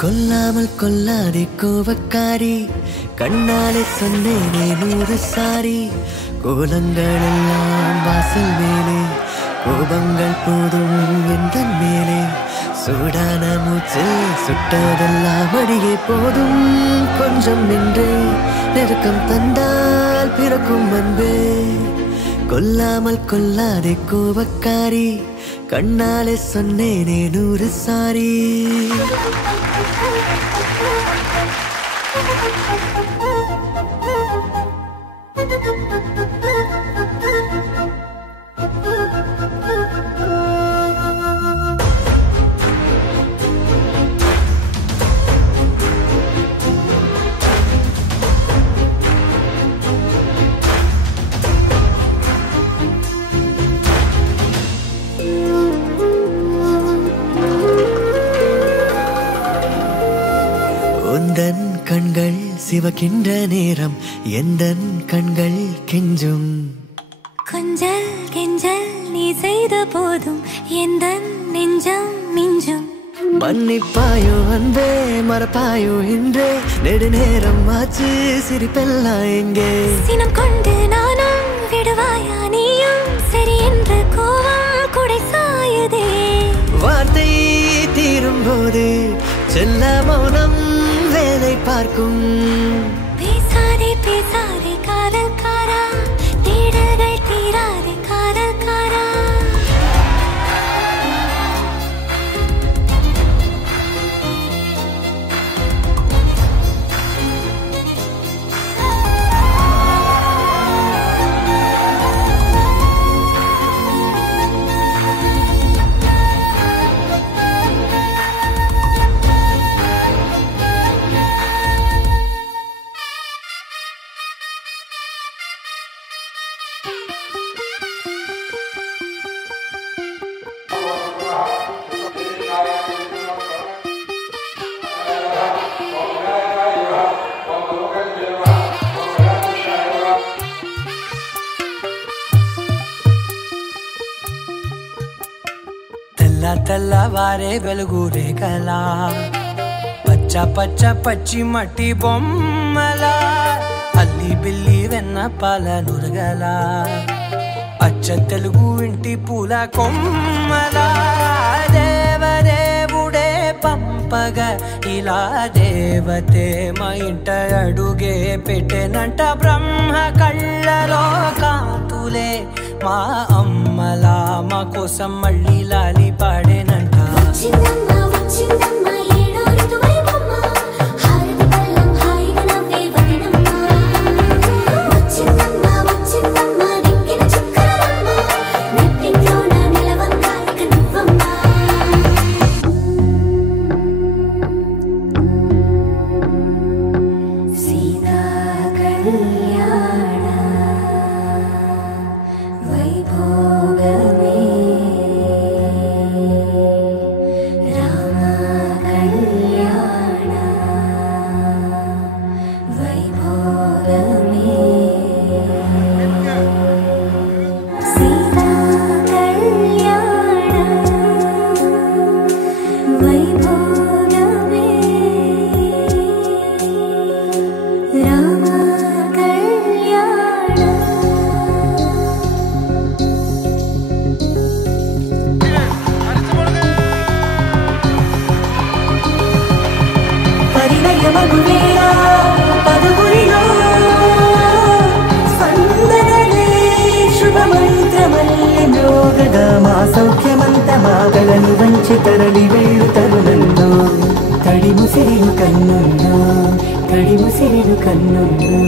கொல்லாமல் கொல்லாதே கோபக்காரி, கண்ணாலே சொன்னேனே 100 சாரி. கோலங்கள் எல்லாம் வாசல் மேலே, கோபங்கள் போதும் எந்தன் மேலே. சூடான மூச்சில் சுட்டதெல்லாம் அடியே போதும். கொஞ்சம் நின்றே நெருக்கம் தந்தால் பிறக்கும் அன்பே. கொல்லாமல் கொல்லாதே கோபக்காரி, கண்ணாலே சொன்னேனே 100 சாரி. உந்தன் கண்கள் சிவக்கின்ற நேரம் எந்தன் கண்கள் கெஞ்சும். கொஞ்சல் கெஞ்சல் நீ செய்த போதும் எந்தன் நெஞ்சம் மிஞ்சும். மன்னிப்பாயோ அன்பே மறப்பாயோ இன்றே, நெடுநேரம் ஆச்சு சிரிப்பெல்லாம் எங்கே. சினம் கொண்டு நானும் விடுவாயா நீயும், சரி என்ற கோவம் குடை சாயுதே. வார்த்தை தீரும் போது செல்ல மௌனம் வேலை பார்க்கும். பேசாதே பேசாதே காதல்காரா, தேடல்கள் தீராதே காதல்காரா. తెల్లవారే వెలుగురే కలా, పచ్చ పచ్చ పచ్చి మట్టి బొమ్మల, అల్లి బిల్లి వెన్న పాల నురగల, అచ్చ తెలుగు ఇంటి పూల కొమ్మల. దేవదేవుడే పంపగ ఇలా దేవతే మా ఇంట అడుగే పెట్టెనంట. బ్రహ్మ కళ్ళలో కాంతులే మా అమ్మలా, మా కోసం మళ్ళీ లాలి పాడేనంట. సౌఖ్యమంతమాగలను వంచి తరలి వెళ్ళు తరుణంలో, తడి ముసిరిను కన్నుల్లో, తడి ముసిరిను కన్నుల్లో.